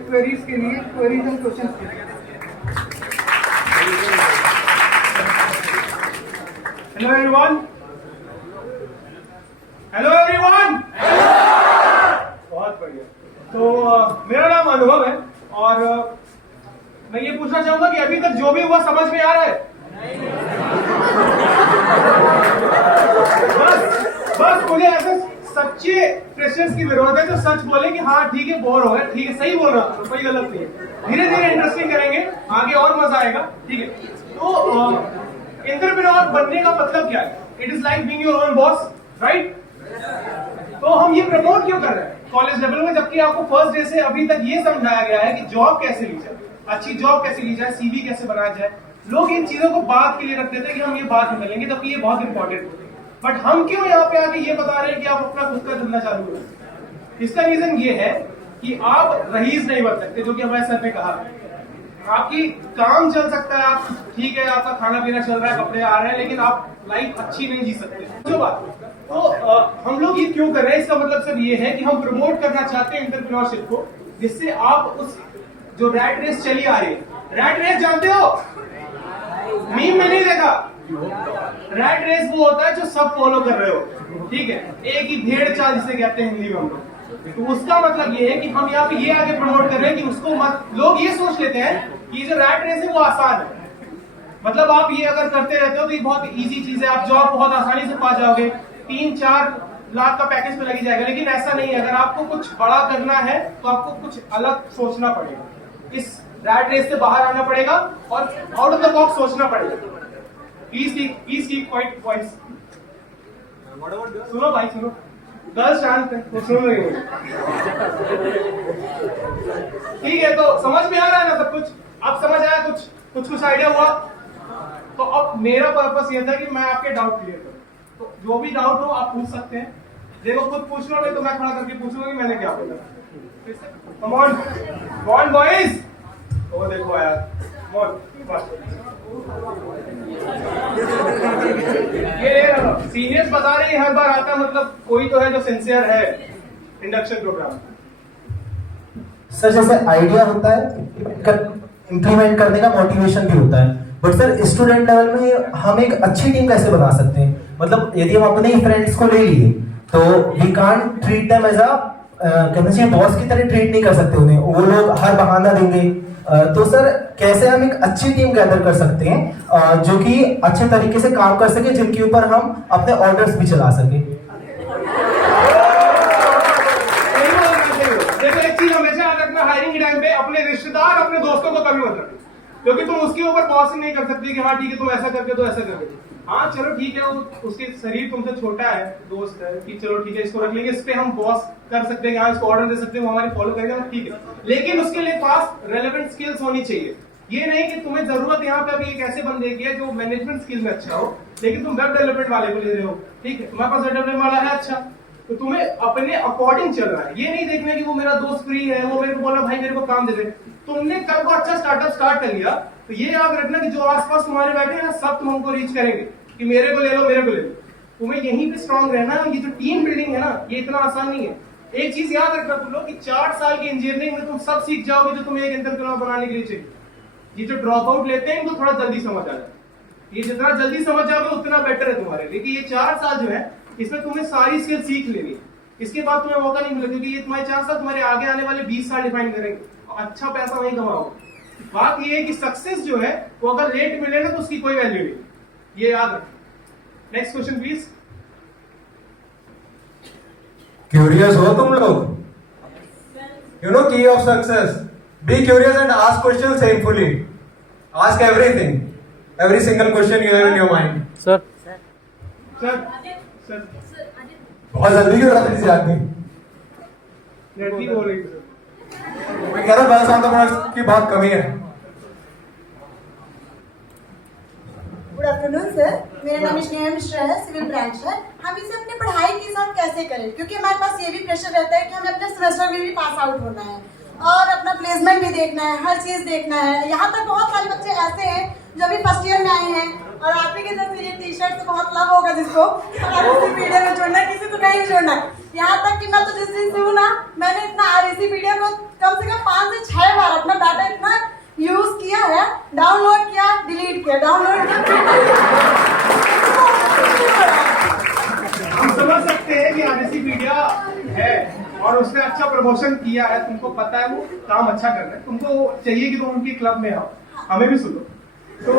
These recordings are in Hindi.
क्वेरीज के लिए क्वेरीज एंड क्वेश्चंस के लिए। Hello everyone. Hello everyone. बहुत बढ़िया। तो मेरा नाम अनुभव है और मैं ये पूछना चाहूंगा कि अभी तक जो भी हुआ समझ में आ रहा है? बस मुझे ऐसे सच्चे फ्रेशर्स की जरूरत है जो सच बोले कि हाँ ठीक है, बोर हो गया, ठीक है, सही बोल रहा हूँ, कोई गलत नहीं है। धीरे धीरे इंटरेस्टिंग करेंगे, आगे और मजा आएगा। ठीक है, तो एंटरप्रेन्योर बनने का मतलब क्या है? It is like being your own boss, right? तो हम ये प्रमोट क्यों कर रहे हैं कॉलेज लेवल में, जबकि आपको फर्स्ट डे से अभी तक ये समझाया गया है कि जॉब कैसे ली जाए, अच्छी जॉब कैसे ली जाए, सीवी कैसे बनाया जाए। लोग इन चीजों को बात के लिए रख देते हैं कि हम ये बात में लेंगे, जबकि ये बहुत इंपॉर्टेंट है। बट हम क्यों यहाँ पे आके ये बता रहे हैं कि आप अपना खुद का धंधा चालू करें? इसका रीजन ये है कि आप रईस नहीं बन सकते, जो कि हमारे सर ने कहा। आपकी काम चल सकता है, आप ठीक है, आपका खाना पीना चल रहा है, कपड़े आ रहे हैं, लेकिन आप लाइफ अच्छी नहीं जी सकते। जो बात तो हम लोग ये क्यों कर रहे हैं, इसका मतलब सिर्फ ये है कि हम प्रमोट करना चाहते हैं एंटरप्रेन्योरशिप को, जिससे आप उस जो रैट रेस चली आ रही है, रैट रेस जानते हो? मीम में नहीं देखा? रैट रेस वो होता है जो सब फॉलो कर रहे हो, ठीक है, एक ही भेड़ चाल जिसे कहते हैं हिंदी में हम लोग। तो उसका मतलब ये है कि हम यहाँ पे ये आगे प्रमोट कर रहे हैं कि उसको मत, लोग ये सोच लेते हैं कि जो रैट रेस है वो आसान है, मतलब आप ये अगर करते रहते हो तो ये बहुत इजी चीज है, आप जॉब बहुत आसानी से पा जाओगे, 3-4 लाख का पैकेज पे लगी जाएगा। लेकिन ऐसा नहीं है, अगर आपको कुछ बड़ा करना है तो आपको कुछ अलग सोचना पड़ेगा, इस रैट रेस से बाहर आना पड़ेगा और आउट ऑफ द बॉक्स सोचना पड़ेगा। Please keep quiet voice. सुनो भाई, सुनो, गर्ल्स शांत है, वो सुन रही है। ठीक है, तो समझ में आ रहा है ना सब कुछ? अब समझ आया, कुछ आइडिया हुआ? तो अब मेरा पर्पस ये था कि मैं आपके डाउट क्लियर करूं। तो जो भी डाउट हो आप पूछ सकते हैं, देखो खुद पूछ लो, नहीं तो मैं खड़ा करके पूछूंगा कि मैंने क्या बोला। कम ऑन बॉयज, वो देखो यार, ये सीनियर्स बता रहे हैं हर बार आता, मतलब कोई तो है जो सिंसियर है इंडक्शन प्रोग्राम। सर जैसे आइडिया होता है, इंप्लीमेंट करने का मोटिवेशन भी होता है, बट सर स्टूडेंट लेवल में हम एक अच्छी टीम कैसे बना सकते हैं? मतलब यदि हम अपने ही फ्रेंड्स को ले लिए तो we can't treat them as a कहना चाहिए बॉस की तरह ट्रीट नहीं कर सकते उन्हें, वो लोग हर बहाना देंगे। तो सर कैसे हम एक अच्छी टीम गैदर कर सकते हैं जो कि अच्छे तरीके से काम कर सके, जिनके ऊपर हम अपने ऑर्डर्स भी चला सके? देखो एक चीज हमेशा याद रखना, हायरिंग के टाइम पे अपने रिश्तेदार, अपने दोस्तों को कभी मत रखो, क्योंकि तुम उसके ऊपर बॉसिंग नहीं कर सकती कि हाँ ठीक है तुम ऐसा करके तो ऐसा करके। हाँ चलो ठीक है, उसके शरीर तुमसे छोटा है, दोस्त है, कि चलो ठीक है इसको रख लेंगे, इस पे हम बॉस कर सकते हैं, हाँ इसको ऑर्डर दे सकते हैं, वो हमारी फॉलो करेगा, ठीक है। लेकिन उसके लिए पास रेलेवेंट स्किल्स होनी चाहिए। ये नहीं कि तुम्हें जरूरत यहाँ पे अभी एक ऐसे बंदे की है जो मैनेजमेंट स्किल में अच्छा हो, लेकिन तुम वेब डेवलपमेंट वाले को ले रहे हो, ठीक है, हमारे पास वेब डेवलपमेंट वाला है अच्छा, तो तुम्हें अपने अकॉर्डिंग चल रहा है। ये नहीं देखना कि वो मेरा दोस्त फ्री है, वो मेरे को बोला भाई मेरे को काम दे दे, तुमने कल को अच्छा स्टार्टअप स्टार्ट कर लिया, तो ये याद रखना कि जो आसपास तुम्हारे बैठे हैं ना, सब तुम हमको रीच करेंगे कि मेरे को ले लो, मेरे को ले लो। तुम्हें यहीं पे स्ट्रांग रहना। ये जो टीम बिल्डिंग है ना, ये इतना आसान नहीं है। एक चीज याद रखना तुम लोग कि 4 साल की इंजीनियरिंग में तुम सब सीख जाओगे जो तुम्हें एक एंटरप्रेन्योर बनाने के लिए चाहिए। ये जो ड्रॉप आउट लेते हैं तो थोड़ा जल्दी समझ आ जाए, ये जितना जल्दी समझ जाओगे उतना बेटर है तुम्हारे लिए। कि ये 4 साल जो है इसमें तुम्हें सारी स्किल सीख लेनी है, इसके बाद तुम्हें मौका नहीं मिलेगा, क्योंकि ये तुम्हारे 4 साल तुम्हारे आगे आने वाले 20 साल डिफाइन करेंगे। अच्छा पैसा नहीं कमाओगे। बात ये है कि सक्सेस जो है वो अगर लेट मिले ना तो उसकी कोई वैल्यू नहीं, ये याद रखो। Next question please. क्यूरियस हो तुम लोग? You know key of success, be curious and ask questions helpfully, ask everything, every single question you have in your mind. Sir बहुत जल्दी क्यों रहा थी आदमी? लड़की बोल रही है। मैं कह रहा हूँ की बहुत कमी है। गुड आफ्टरनून सर, मेरा नाम स्नेहा मिश्रा है, सिविल ब्रांच है। हम इसे अपनी पढ़ाई के साथ कैसे करें, क्योंकि हमारे पास ये भी प्रेशर रहता है कि हमें अपने सेमेस्टर में भी पास आउट होना है और अपना प्लेसमेंट भी देखना है, हर चीज देखना है। यहाँ तक बहुत सारे बच्चे ऐसे हैं जो अभी फर्स्ट ईयर में आए हैं और आप ही के जैसे ये टी शर्ट से बहुत लव होगा जिसको, वीडियो में जोड़ना है, किसी को नहीं जोड़ना है। यहाँ तक कि मैं तो जिस दिन से हूँ ना, मैंने इतना REC वीडियो को कम से कम 5 से किया, डाउनलोड हम समझ सकते हैं कि आरएससी मीडिया है और उसने अच्छा प्रमोशन किया है, तुमको पता है वो काम अच्छा कर रहा है, तुमको चाहिए कि तुम उनकी क्लब में आओ, हमें भी सुनो। तो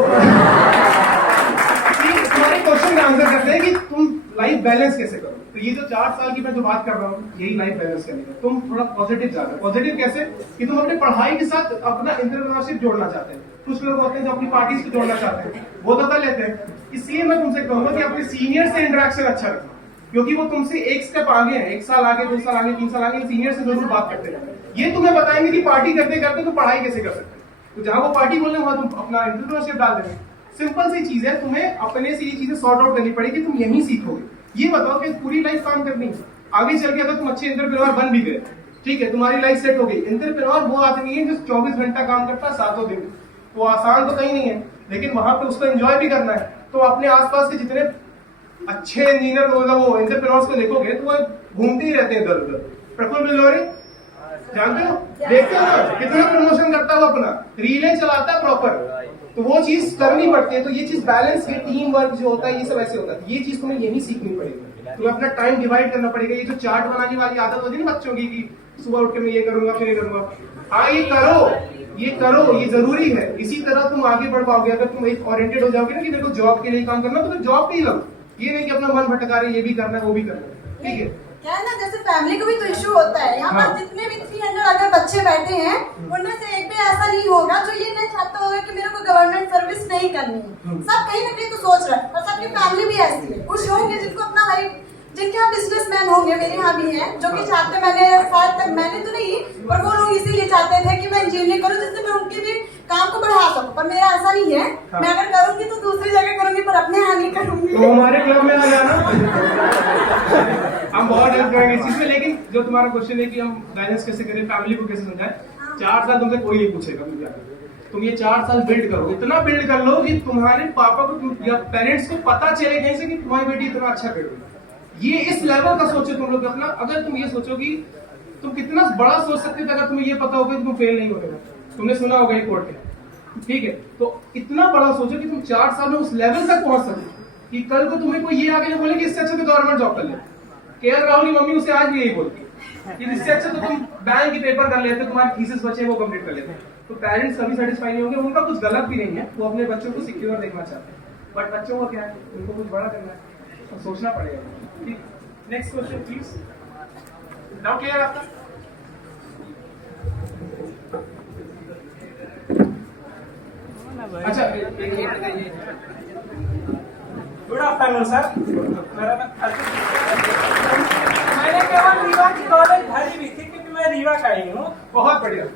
तुम्हारे क्वेश्चन का आंसर करते हैं कि तुम लाइफ बैलेंस कैसे करो। तो ये जो 4 साल की मैं जो बात कर रहा हूँ, यही लाइफ बैलेंस करने का। तुम थोड़ा पॉजिटिव ज्यादा, पॉजिटिव कैसे कि तुम अपनी पढ़ाई के साथ अपना एंटरप्रेन्योरशिप जोड़ना चाहते हैं। कुछ लोग होते हैं जो अपनी पार्टीज को जोड़ना चाहते हैं, वो तो कर लेते हैं। इसलिए मैं तुमसे कहूंगा कि अपने सीनियर से इंटरेक्शन अच्छा रखना, क्योंकि वो तुमसे एक स्टेप आगे है, 1 साल आगे, 2 साल आगे, 3 साल आगे, सीनियर से जरूर बात करते रहना। ये तुम्हें बताएंगे कि पार्टी करते करते तुम पढ़ाई कैसे कर सकते हो। तो जहां वो पार्टी बोलने वहां तुम अपना एंटरप्रेन्योरशिप डाल देंगे। सिंपल सी चीज है, तुम्हें अपने से ये चीजें सॉर्ट आउट करनी पड़ेगी, तुम यही सीखोगे। ये बताओ कि पूरी लाइफ काम करनी है, आगे चल के अगर तुम अच्छे एंटरप्रेन्योर बन भी गए, ठीक है, तुम्हारी लाइफ सेट हो गई। एंटरप्रेन्योर वो आदमी है जो 24 घंटा काम करता है 7 दिन। वो आसान तो कहीं नहीं है, लेकिन वहां पे उसको एंजॉय भी करना है। तो अपने आसपास के जितने अच्छे इंजीनियर वो एंटरप्रेन्योर्स को देखोगे तो वो घूमते ही रहते हैं इधर उधर। प्रफुल्ल बिलोरी जानते हो, देखते हो ना कितना प्रमोशन करता है वो, अपना रीलें चलाता है प्रॉपर। तो वो चीज करनी पड़ती है। तो ये चीज बैलेंस है, टीम वर्क जो होता है, ये सब ऐसे होता है। ये चीज तुम्हें यही सीखनी पड़ेगी। तुम्हें अपना टाइम डिवाइड करना पड़ेगा। ये जो चार्ट बनाने वाली आदत होती है ना बच्चों की, कि सुबह उठ के मैं ये करूंगा फिर ये करूंगा, हाँ ये करो, ये जरूरी है। इसी तरह तुम आगे बढ़ पाओगे। अगर तुम एक ओरिएंटेड हो जाओगे ना कि मेरे को जॉब के लिए काम करना, तो फिर जॉब पे ही लगो। ये नहीं कि अपना मन भटका रहे, ये भी करना है वो भी करना है, ठीक है। क्या है ना, जैसे फैमिली को भी तो इशू होता है। यहाँ पर जितने भी 300 अगर बच्चे बैठे हैं, उनमें से एक भी ऐसा नहीं होगा जो ये नहीं चाहता होगा कि मेरे को गवर्नमेंट सर्विस नहीं करनी है। सब कहीं ना कहीं तो सोच रहा है, और सबकी फैमिली भी ऐसी है। कुछ होंगे जिनको अपना लाइफ, जिनके यहाँ बिजनेसमैन होंगे, मेरे यहाँ भी हैं, जो कि चाहते, मैंने तो नहीं, पर वो लोग इसीलिए चाहते थे कि मैं इंजीनियरिंग करूँ जिससे मैं उनके भी काम को बढ़ा सकूं। पर मेरा ऐसा नहीं है, मैं अगर करूंगी तो दूसरी जगह करूंगी, पर अपने यहाँ नहीं करूंगी। तो हमारे क्लब में आ जाना, हम बहुत हेल्प करेंगे इस चीज में। लेकिन जो तुम्हारा क्वेश्चन है कि हम बैलेंस कैसे करें, फैमिली को कैसे समझाएं, 4 साल तुमसे कोई नहीं पूछेगा तुम ये 4 साल बिल्ड करो, इतना बिल्ड कर लो कि तुम्हारे पापा को या पेरेंट्स को पता चले कहीं से कि तुम्हारी बेटी इतना अच्छा कर रही है। ये इस लेवल का सोचो तुम लोग अपना। अगर तुम ये सोचो कि तुम कितना बड़ा सोच सकते थे, अगर तुम्हें ये पता होगा कि तुम फेल नहीं होगा। तुमने सुना होगा ये कोर्ट में, ठीक है। तो इतना बड़ा सोचो कि तुम 4 साल में उस लेवल तक पहुंच सको कि कल को तुम्हें कोई ये आगे बोले कि इससे अच्छा तो गवर्नमेंट जॉब कर ले। केएल राहुल की मम्मी उसे आज भी यही बोलती है कि इससे अच्छा तो तुम बैंक की पेपर कर लेते, तुम्हारे थीसिस बचे वो कंप्लीट कर लेते। तो पेरेंट्स कभी सेटिस्फाई नहीं होंगे। उनका कुछ गलत भी नहीं है, वो अपने बच्चों को सिक्योर देखना चाहते हैं, बट बच्चों को क्या है, उनको कुछ बड़ा करना है, तो सोचना पड़ेगा। ठीक, next question please. Now clear आपका? अच्छा, गुड आफ्टरनून सर। मैंने केवल रीवा की कॉलेज भरी हुई थी क्योंकि मैं रीवा का ही हूँ। बहुत बढ़िया। तो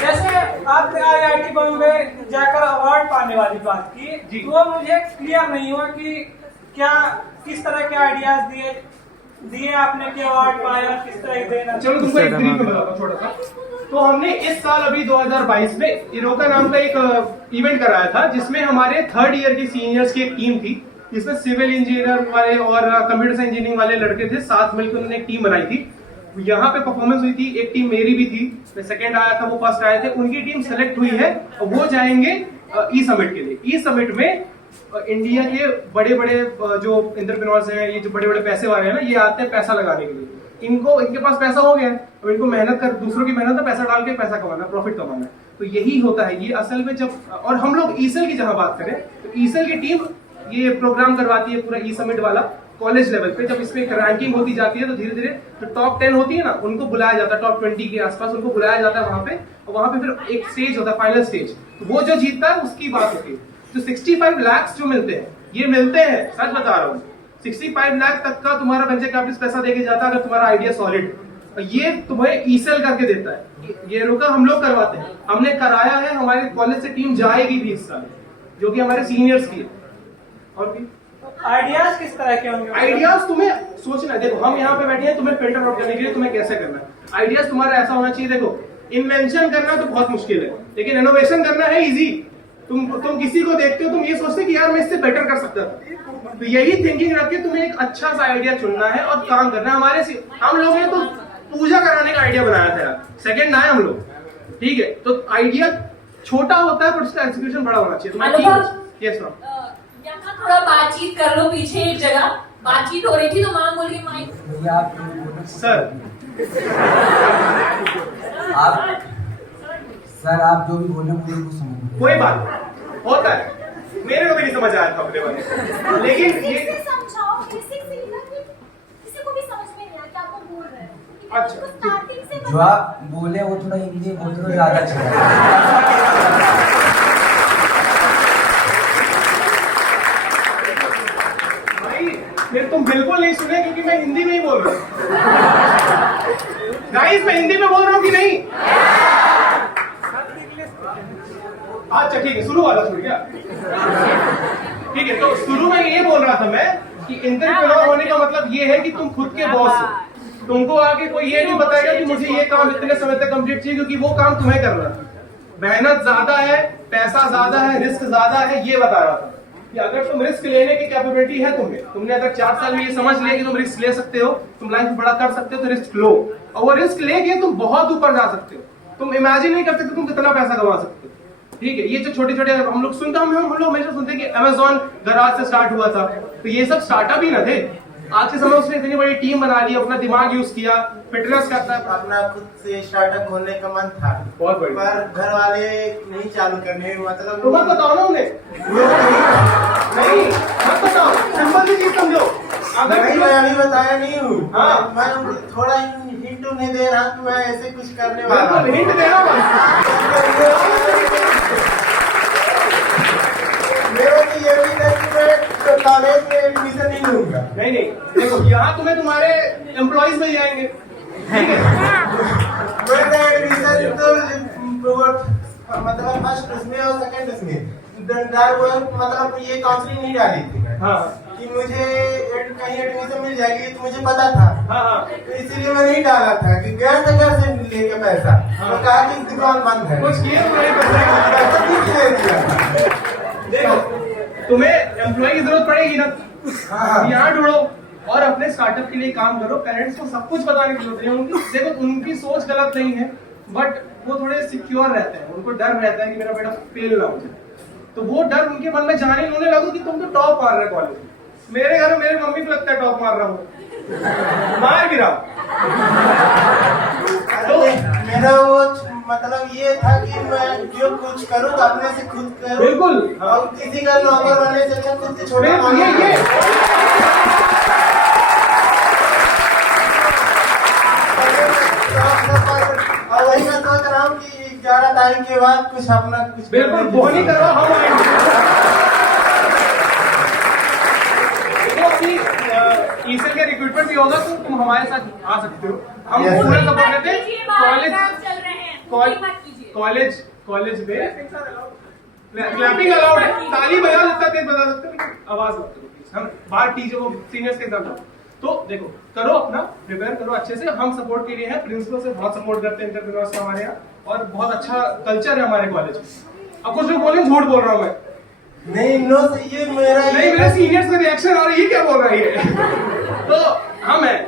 जैसे आपने IIT बॉम्बे जाकर अवार्ड पाने वाली बात की, जी। तो मुझे क्लियर नहीं हुआ कि क्या किस तरह के आइडियाज दिए आपने कि अवार्ड पाया, किस तरह के देना। चलो तुमको एक ब्रीफ में बताता हूँ छोटा सा। तो हमने इस साल अभी 2022 में इरोका नाम का एक इवेंट कराया था, जिसमें हमारे 3rd ईयर के सीनियर्स की एक टीम थी, जिसमें सिविल इंजीनियर वाले और कंप्यूटर साइंस इंजीनियरिंग वाले लड़के थे। साथ मिलकर उन्होंने एक टीम बनाई थी। यहाँ पे परफॉर्मेंस हुई थी, एक टीम मेरी भी थी, मैं सेकंड आया था, वो फर्स्ट आए थे। उनकी टीम सेलेक्ट हुई है और वो जाएंगे ई समिट के लिए। ई समिट में इंडिया के बड़े बड़े जो एंटरप्रेन्योर्स हैं, ये जो बड़े बड़े पैसे वाले हैं ना, ये आते हैं पैसा लगाने के लिए। इनके पास पैसा हो गया, अब इनको मेहनत कर, दूसरों की मेहनत में पैसा डाल के पैसा कमाना, प्रॉफिट कमाना है। तो यही होता है ये असल में। जब और हम लोग ईसेल की जहां बात करें, तो ईसेल की टीम ये प्रोग्राम करवाती है पूरा ई समिट वाला कॉलेज लेवल पे। जब इसमें रैंकिंग होती जाती है तो धीरे धीरे जो टॉप 10 होती है ना, उनको बुलाया जाता है, टॉप 20 के आसपास उनको बुलाया जाता है वहां पे। और वहां पे फिर एक स्टेज होता है, फाइनल स्टेज। तो वो जो जीतता है उसकी बात होती है। जो 65 लाख जो मिलते हैं, ये मिलते हैं, सच बता रहा हूँ, 65 लाख तक का तुम्हारा वेंचर कैपिटलिस्ट पैसा देके जाता है अगर तुम्हारा आइडिया सॉलिड। ये तुम्हें ईसेल करके देता है। ये रोका हम लोग करवाते हैं, हमने कराया है, हमारे कॉलेज से टीम जाएगी भी इस साल, जो कि हमारे सीनियर्स की है। और भी आइडियाज किस तरह के होंगे? आइडियाज तुम्हें सोचना है। देखो हम यहाँ पे बैठे हैं तुम्हें फिल्टर आउट करने के लिए, तुम्हें कैसे करना है। आइडियाज तुम्हारा ऐसा होना चाहिए। देखो इन्वेंशन करना तो बहुत मुश्किल है, लेकिन इनोवेशन करना है इजी। तुम किसी को देखते हो, तुम ये सोचते कि यार मैं इससे बेटर कर सकता था। तो यही थिंकिंग रख के तुम्हें एक अच्छा सा आइडिया चुनना है और काम करना है। हम लोग ने तो पूजा कराने का आइडिया बनाया था यार, सेकंड आए हम लोग, ठीक है। तो आइडिया छोटा होता है, पर उसका एक्सिक्यूशन बड़ा होना चाहिए। अनुभव। Yes ma'am. यहाँ थोड़ा बातचीत कर लो, पीछे एक जगह बातचीत हो रही थी तो मैम बोली माइक। सर आप जो भी बोले मुझे कुछ समझ कोई बात नहीं, होता है, मेरे को भी नहीं समझ आया था अपने बारे, लेकिन ये समझाओ बेसिक से लेकर के किसी को भी समझ में नहीं आया कि आप वो बोल रहे हैं। अच्छा। स्टार्टिंग से जो आप बोले वो थोड़ा हिंदी बोलते तो ज्यादा अच्छा लगा। भाई फिर तुम बिल्कुल नहीं सुने, क्योंकि मैं हिंदी में ही बोल रहा हूँ। गाइस मैं हिंदी में बोल रहा हूँ कि नहीं? अच्छा ठीक है, शुरू वाला छोड़ गया। ठीक है, तो शुरू में ये बोल रहा था मैं कि एंटरप्रेन्योर होने का मतलब ये है कि तुम खुद के बॉस हो। तुमको आके कोई ये नहीं बताएगा कि मुझे ये काम इतने समय तक कंप्लीट चाहिए, क्योंकि वो काम तुम्हें करना है। मेहनत ज्यादा है, पैसा ज्यादा है, रिस्क ज्यादा है, ये बता रहा था कि अगर तुम रिस्क लेने की कैपेबिलिटी है तुमने अगर 4 साल में ये समझ लिया कि तुम रिस्क ले सकते हो, तुम लाइफ में बड़ा कर सकते हो, तो रिस्क लो। और वो रिस्क लेके तुम बहुत ऊपर जा सकते हो। तुम इमेजिन नहीं कर सकते तुम कितना पैसा कमा सकते हो। ठीक है, ये जो छोटे छोटे हम लोग सुनते हम लोग हमेशा सुनते हैं कि अमेज़न गराज से स्टार्ट हुआ था, तो ये सब स्टार्टअप ही ना थे। आज के समय उसने इतनी बड़ी टीम बना ली, अपना दिमाग यूज किया, फिटनेस करता है। अपना खुद से स्टार्टअप खोलने का मन था, बहुत बढ़िया। पर घर वाले नहीं चालू करने, मतलब तो मत बताओ ना उन्हें, नहीं मत बताओ, सिंपल सी चीज समझो। अगर नहीं, मैं अभी बताया नहीं हूँ। हाँ। मैं थोड़ा हिंट नहीं दे रहा कि मैं ऐसे कुछ करने वाला बिल्कुल हूँ। हिंट दे रहा हूँ। मेरा तो ये भी था कि मैं कॉलेज में एडमिशन नहीं लूंगा। नहीं नहीं, देखो यहाँ तुम्हें तुम्हारे एम्प्लॉइज मिल जाएंगे, ठीक है? मैं एडमिशन तो मतलब फर्स्ट उसमें और सेकंड उसमें मतलब ये काउंसलिंग नहीं डाली थी हाँ कि मुझे कहीं एडमिशन मिल जाएगी, तो मुझे पता था। हाँ हाँ। तो इसीलिए मैं नहीं डाला था कि घर से लेके पैसा। हाँ। तो कहा कि दुकान बंद है, कुछ किए तो नहीं पता। पैसा भी दे दिया। देखो तुम्हें एम्प्लॉय की जरूरत पड़ेगी ना, हाँ। यहाँ ढूंढो और अपने स्टार्टअप के लिए काम करो। पेरेंट्स को सब कुछ बताने की जरूरत नहीं। उनकी देखो उनकी सोच गलत नहीं है, बट वो थोड़े सिक्योर रहते हैं, उनको डर रहता है कि मेरा बेटा फेल ना हो जाए। तो वो डर उनके मन में जाने उन्हें लगो कि तुम तो टॉप मार रहे कॉलेज में। मेरे घर में मेरी मम्मी को लगता है टॉप मार रहा हूँ, मार गिरा। तो मेरा वो मतलब ये था कि मैं जो कुछ करूँ तो अपने से खुद करूँ। बिल्कुल। और किसी का नौकर बनने से अच्छा खुद से छोटा बिल्कुल, ये और वही मैं सोच रहा हूँ कि 11 तारीख के बाद कुछ अपना कुछ बिल्कुल वो नहीं करो, हम आएंगे। देखो अभी ईसर का रिक्रूटमेंट भी होगा तो तुम हमारे साथ आ सकते हो। हम Yes, पूरा sir. सपोर्ट देते हैं। कॉलेज में क्लैपिंग अलाउड है, ताली बजा सकता तेज बजा सकते, लेकिन आवाज मत करो प्लीज। हम बाहर टीचर को सीनियर्स के एग्जाम तो देखो करो, अपना प्रिपेयर करो अच्छे से। हम सपोर्ट के लिए हैं, प्रिंसिपल से बहुत सपोर्ट करते हैं एंटरप्रेन्योर्स का हमारे यहाँ, और बहुत अच्छा कल्चर है हमारे कॉलेज में। अब कुछ लोग बोले झूठ बोल रहा हूँ मैं, नहीं नो ये मेरा नहीं मेरे सीनियर्स का रिएक्शन आ रहा है, ये क्या बोल रहा है ये? तो हम हैं,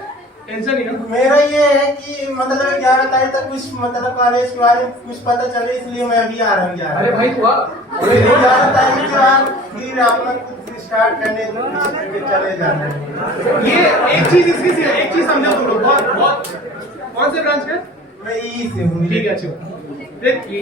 टेंशन नहीं है। मेरा ये है कि मतलब 11 तारीख तक कुछ मतलब कॉलेज के बारे में कुछ पता चले, इसलिए मैं अभी आ रहा हूँ। अरे भाई तू आ। 11 तारीख के बाद फिर अपना कुछ स्टार्ट करने के चले जाना है। ये एक चीज इसकी एक चीज समझो तुम लोग, बहुत बहुत कौन से ब्रांच में? मैं यही से हूँ। ठीक है, अच्छा देख ये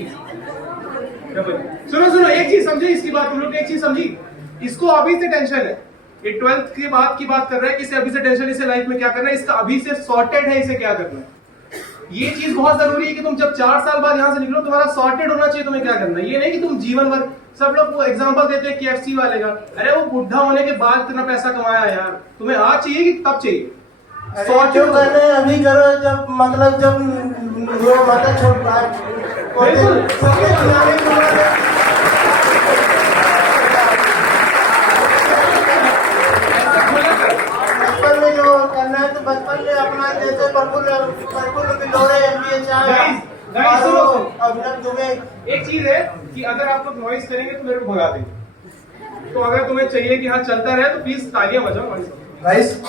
सुनो सुनो, एक चीज समझी इसकी बात, तुम लोग एक चीज समझी, इसको अभी से टेंशन है। ये 12th के बाद की बात कर रहा है कि इसे अभी से टेंशन, इसे लाइफ में क्या करना है, इसका अभी से सॉर्टेड है, इसे क्या करना है। ये चीज बहुत जरूरी है कि तुम जब 4 साल बाद यहाँ से निकलो तुम्हारा सॉर्टेड होना चाहिए तुम्हें क्या करना है। ये नहीं कि तुम जीवन भर, सब लोग वो एग्जांपल देते हैं KFC वाले का, अरे वो बुढ़ा होने के बाद इतना पैसा कमाया यार, तुम्हें आज चाहिए कि तब चाहिए? जो करना है अभी करो, जब मतलब जब वो मतलब बचपन में जो करना है तो बचपन में अपना जैसे प्रफुल्ल बिलोरे MBA Guys, सुनो, सुनो। अभिनव दुबे। एक चीज है कि अगर आप लोग नॉइस करेंगे तो मेरे को भगा देंगे, तो अगर तुम्हें चाहिए कि हाँ चलता रहे तो प्लीज तालियां बजाओ। गाइस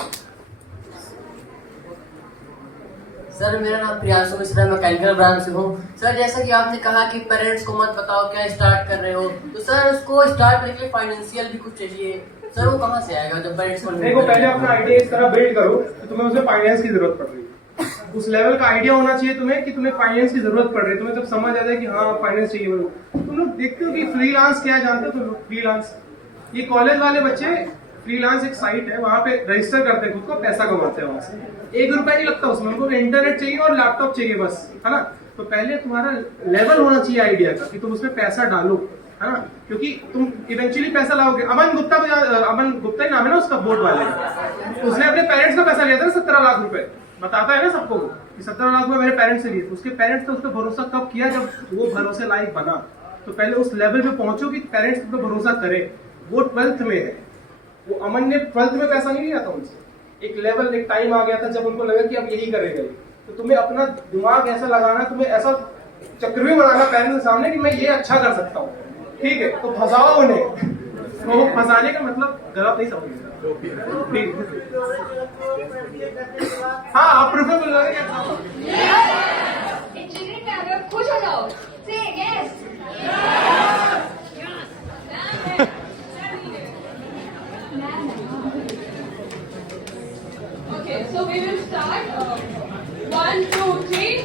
सर मेरा नाम प्रियांशु मिश्रा है, मैकेनिकल ब्रांच से हूँ। सर जैसा कि आपने कहा कि पेरेंट्स को मत बताओ क्या स्टार्ट कर रहे हो, तो सर उसको स्टार्ट करने के लिए फाइनेंशियल भी कुछ चाहिए, सर वो कहाँ से आएगा जब पेरेंट्स को देखो पहले अपना आइडिया इस तरह बिल्ड करो कि तुम्हें उसमें फाइनेंस की जरूरत पड़ रही है। उस लेवल का आइडिया होना चाहिए तुम्हें कि तुम्हें फाइनेंस की जरूरत पड़ रही है। तुम्हें जब समझ आ जाए कि हाँ फाइनेंस चाहिए, तुम लोग देखते हो कि फ्रीलांस क्या है, जानते हो तुम लोग फ्रीलांस? ये कॉलेज वाले बच्चे, फ्रीलांस एक साइट है, वहां पे रजिस्टर करते हैं खुद को, पैसा कमाते हैं वहां से। 1 रुपया नहीं लगता उसमें, उनको इंटरनेट चाहिए और लैपटॉप चाहिए बस, है ना। तो पहले तुम्हारा लेवल होना चाहिए आइडिया का कि तुम उसमें पैसा डालो, है ना, क्योंकि तुम इवेंचुअली पैसा लाओगे। अमन गुप्ता ही नाम है ना उसका, बोर्ड वाले, उसने अपने पेरेंट्स का पैसा लिया था 17 लाख रुपए, बताता है ना सबको कि 17 लाख रुपए मेरे पेरेंट्स से लिए। उसके पेरेंट्स ने उस पर भरोसा कब किया? जब वो भरोसे लायक बना। तो पहले उस लेवल पे पहुंचो कि पेरेंट्स तुम पे भरोसा करे। वो 12th में है, वो अमन ने 12th में पैसा नहीं लिया था उनसे। एक लेवल, एक टाइम आ गया था जब उनको लगा कि अब यही करेगा। तो तुम्हें अपना दिमाग ऐसा लगाना, तुम्हें ऐसा चक्रव्यूह बनाना पेरेंट्स के सामने कि मैं ये अच्छा कर सकता हूँ, ठीक है, तो फंसाओ उन्हें। तो फंसाने का मतलब गलत नहीं समझिएगा, ठीक। हाँ आप प्रिफर कर रहे इंजीनियरिंग खुश हो जाओ, से yes. Okay, so we will start. 1, 2, 3.